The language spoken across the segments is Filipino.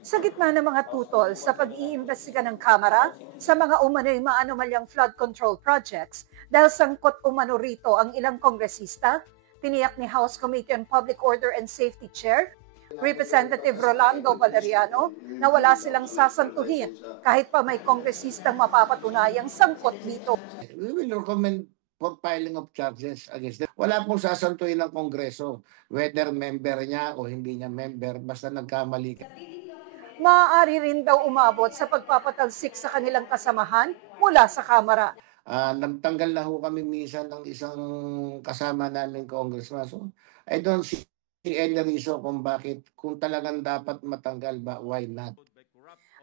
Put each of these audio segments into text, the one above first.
Sa gitna ng mga tutol sa pag-iimbestiga ng Kamara sa mga umano'y maanomalyang flood control projects dahil sangkot umano rito ang ilang kongresista, tiniyak ni House Committee on Public Order and Safety Chair, Representative Rolando Valeriano, na wala silang sasantuhin kahit pa may kongresistang mapapatunayang sangkot dito. We will recommend for filing of charges against them. Wala pong sasantuhin ng Kongreso, whether member niya o hindi niya member, basta nagkamali ka. Maaari rin daw umabot sa pagpapatalsik sa kanilang kasamahan mula sa Kamara. Nagtanggal na ho kami minsan ng isang kasama namin congressman. So, I don't see any reason kung talagang dapat matanggal ba, why not?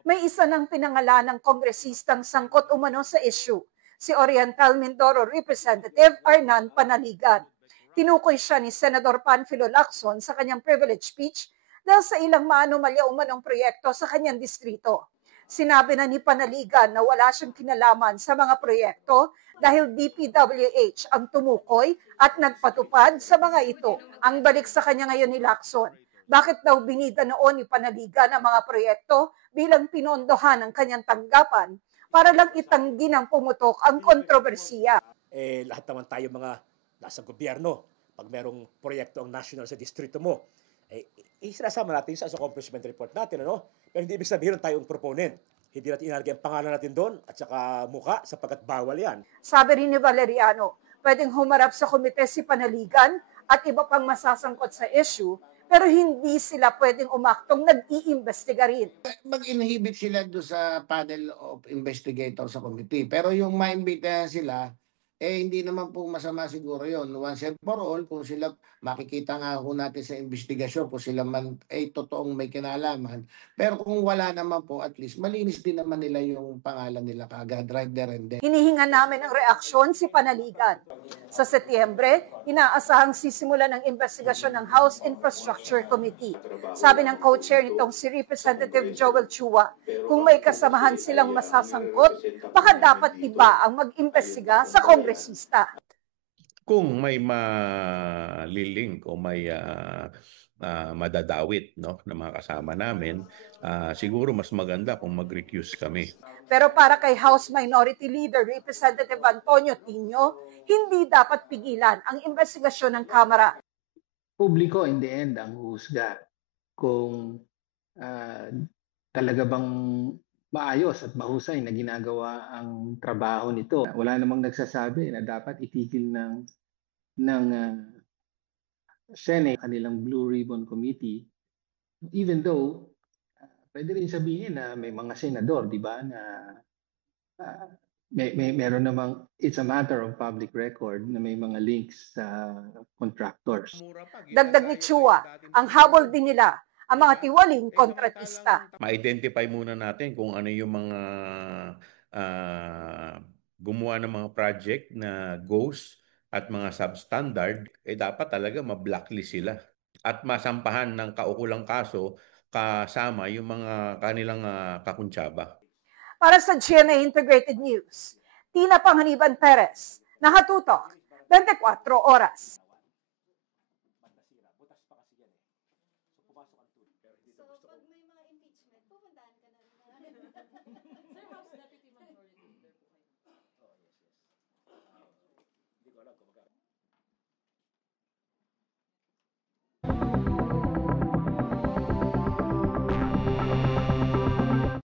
May isa ng pinangalan ng kongresistang sangkot umano sa issue, si Oriental Mindoro Representative Arnan Panaligan. Tinukoy siya ni Senador Panfilo Lacson sa kanyang privilege speech dahil sa ilang maanomalya umanong proyekto sa kanyang distrito. Sinabi na ni Panaligan na wala siyang kinalaman sa mga proyekto dahil DPWH ang tumukoy at nagpatupad sa mga ito. Ang balik sa kanya ngayon ni Lacson, bakit daw binida noon ni Panaligan ang mga proyekto bilang pinondohan ng kanyang tanggapan para lang itanggi ng pumutok ang kontrobersiya. Lahat naman tayo mga nasa gobyerno, pag merong proyekto ang national sa distrito mo, sinasama natin sa accomplishment report natin, ano? Pero hindi ibig sabihin tayong proponent. Hindi natin inalagay ang pangalan natin doon at saka muka sapagkat bawal yan. Sabi rin ni Valeriano, pwedeng humarap sa komite si Panaligan at iba pang masasangkot sa issue, pero hindi sila pwedeng umaktong nag-iimbestiga rin. Mag-inhibit sila doon sa panel of investigators sa committee. Pero yung maimbitahan sila, hindi naman po masama siguro yon. Once and for all, kung sila makikita nga ho natin sa investigasyon, kung sila man ay totoong may kinalaman. Pero kung wala naman po, at least malinis din naman nila yung pangalan nila kaagad, right there and then. Hinihinga namin ng reaksyon si Panaligan. Sa Setyembre, inaasahang sisimulan ng investigasyon ng House Infrastructure Committee. Sabi ng co-chair nitong si Representative Joel Chua, kung may kasamahan silang masasangkot, baka dapat iba ang mag-imbestiga sa kongresista. Kung may malilink o may madadawit, no, na mga kasama namin, siguro mas maganda kung mag-recuse kami. Pero para kay House Minority Leader Representative Antonio Tino, hindi dapat pigilan ang investigasyon ng Kamara. Publiko in the end ang husga kung talaga bang maayos at mahusay na ginagawa ang trabaho nito. Wala namang nagsasabi na dapat itigil ng Senate kanilang Blue Ribbon Committee, even though pwede rin sabihin na may mga senador, di ba, na meron namang, it's a matter of public record na may mga links sa contractors. Dagdag ni Chua, ang habol din nila ang mga tiwaling kontratista. Ma-identify muna natin kung ano yung mga gumawa ng mga project na ghost at mga substandard, dapat talaga ma-blacklist sila at masampahan ng kaukulang kaso kasama yung mga kanilang kakuntsaba. Para sa GMA Integrated News, Tina Panganiban Perez, nakatutok, 24 oras. So, pag may mga impeachment, pupuntahan ka na rin. Sir, how's that?